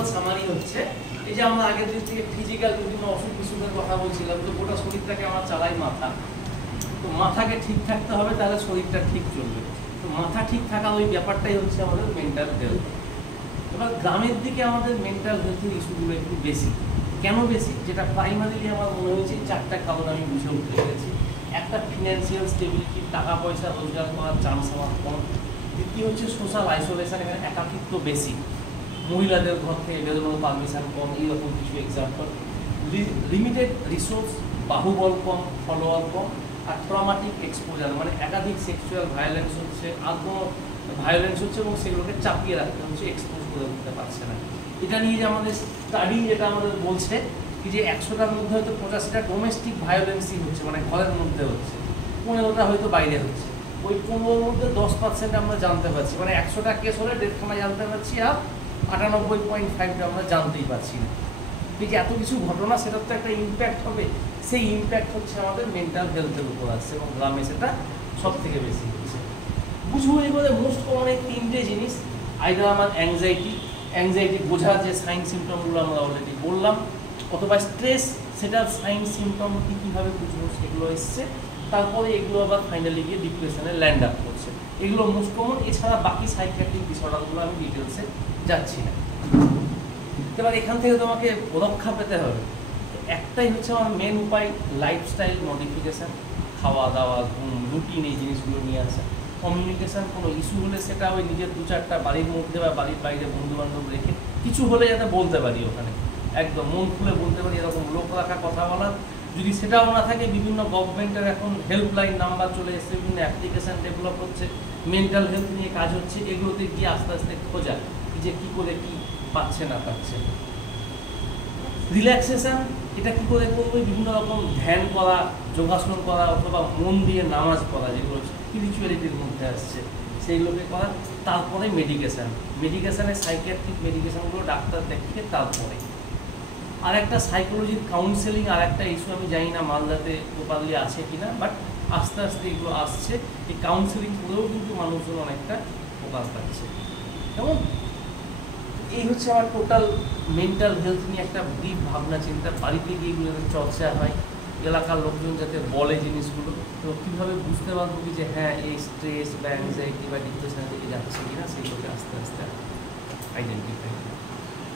Total summary হচ্ছে এই যে আমরা আগের দিক থেকে ফিজিক্যাল বিভিন্ন অসুখ বিসুখের কথা বলছিলাম, তো গোটা শরীরটাকে আমরা চালাই মাথা। তো মাথাকে ঠিক থাকতে হবে, তাহলে শরীরটা ঠিক চলবে। তো মাথা ঠিক থাকা ওই ব্যাপারটাই হচ্ছে আমাদের মেন্টাল হেলথ। এবার গ্রামের দিকে আমাদের মেন্টাল হেলথের ইস্যুগুলো একটু বেশি। কেন বেশি? যেটা প্রাইমারিলি আমার মনে হয়েছে চারটা কারণ আমি বুঝে উঠতে পেরেছি। একটা, ফিনান্সিয়াল স্টেবিলিটি, টাকা পয়সা রোজগার করার চান্স আমার কম। দ্বিতীয় হচ্ছে সোশ্যাল আইসোলেশন, এখানে একাকিত্ব বেশি, মহিলাদের ঘর থেকে বেরোনোর পারমিশন কম, এইরকম কিছু এক্সাম্পল। লিমিটেড রিসোর্স, বাহুবল কম, ফলোয়ার কম। আর ট্রমাটিক এক্সপোজার, মানে একাধিক সেক্সুয়াল ভায়োলেন্স হচ্ছে, ভায়োলেন্স হচ্ছে এবং সেগুলোকে চাপিয়ে রাখতে হচ্ছে, এক্সপোজ করে দিতে পারছে না। এটা নিয়ে যে আমাদের স্টাডি যেটা আমাদের বলছে কি যে 100টার মধ্যে হয়তো 85টা ডোমেস্টিক ভায়োলেন্সই হচ্ছে, মানে ঘরের মধ্যে হচ্ছে, 15টা হয়তো বাইরে হচ্ছে। ওই 15-র মধ্যে 10% আমরা জানতে পারছি, মানে 100টা কেস হলে 1.5খানা জানতে পারছি, আর 98.5টা আমরা জানতেই পারছি না। এই যে এত কিছু ঘটনা, সেটার তো একটা ইম্প্যাক্ট হবে। সেই ইম্প্যাক্ট হচ্ছে আমাদের মেন্টাল হেলথের উপর আসছে, এবং গ্রামে সেটা সব থেকে বেশি হচ্ছে। বুঝবো এবারে মোস্ট কমন এই 3টে জিনিস। আইদার আমার অ্যাংজাইটি বোঝার যে সাইন সিমটমগুলো আমরা অলরেডি বললাম, অথবা স্ট্রেস, সেটার সাইন সিমটম কীভাবে বুঝবো সেগুলো এসছে। তারপরে এগুলো আবার ফাইনালি গিয়ে ডিপ্রেশনে ল্যান্ড আপ করছে। এগুলো মোস্ট কমন। এছাড়া বাকি সাইকিয়াট্রিক ডিসঅর্ডারগুলো আমি ডিটেলসে যাচ্ছি না। এবার এখান থেকে তোমাকে রক্ষা পেতে হবে। একটাই হচ্ছে আমার মেন উপায়, লাইফস্টাইল মডিফিকেশান, খাওয়া দাওয়া, ঘুম, রুটিন, এই জিনিসগুলো নিয়ে আসা। কমিউনিকেশান, কোনো ইস্যু হলে সেটা ওই নিজের 2-4টা বাড়ির মধ্যে বা বাড়ির বাইরে বন্ধুবান্ধব রেখে কিছু হলে যাতে বলতে পারি, ওখানে একদম মন খুলে বলতে পারি, এরকম লোক রাখা, কথা বলার। যদি সেটাও না থাকে, বিভিন্ন গভর্নমেন্টের এখন হেল্পলাইন নাম্বার চলে এসেছে, বিভিন্ন অ্যাপ্লিকেশান ডেভেলপ হচ্ছে, মেন্টাল হেলথ নিয়ে কাজ হচ্ছে। এগুলোতে গিয়ে আস্তে আস্তে খোঁজা যে কী করে কী পাচ্ছে না পাচ্ছে। রিল্যাক্সেশন, এটা কী করে করবে? বিভিন্ন রকম ধ্যান করা, যোগাসন করা, অথবা মন দিয়ে নামাজ পড়া, যেগুলো স্পিরিচুয়ালিটির মধ্যে আসছে, সেইগুলোকে করা। তারপরে মেডিকেশানে সাইকিয়াট্রিক মেডিকেশানগুলো ডাক্তার দেখিয়ে তারপরে। আর একটা সাইকোলজির কাউন্সেলিং, আর একটা ইস্যু, আমি জানি না মালদাতে প্রপারলি আছে কি না, বাট আস্তে আস্তে এগুলো আসছে। এই কাউন্সেলিং করেও কিন্তু মানুষজন অনেকটা উপকার পাচ্ছে। এবং এই হচ্ছে আমার টোটাল মেন্টাল হেলথ নিয়ে একটা ব্রিফ ভাবনা চিন্তা। বাড়িতে গিয়ে এগুলো চর্চা হয়, এলাকার লোকজন যাতে বলে জিনিসগুলো, তো কীভাবে বুঝতে পারবো কি যে হ্যাঁ এই স্ট্রেস বা অ্যাংজাইটি বা ডিপ্রেশনের দিকে যাচ্ছে কিনা, সেইগুলোকে আস্তে আস্তে আইডেন্টিফাই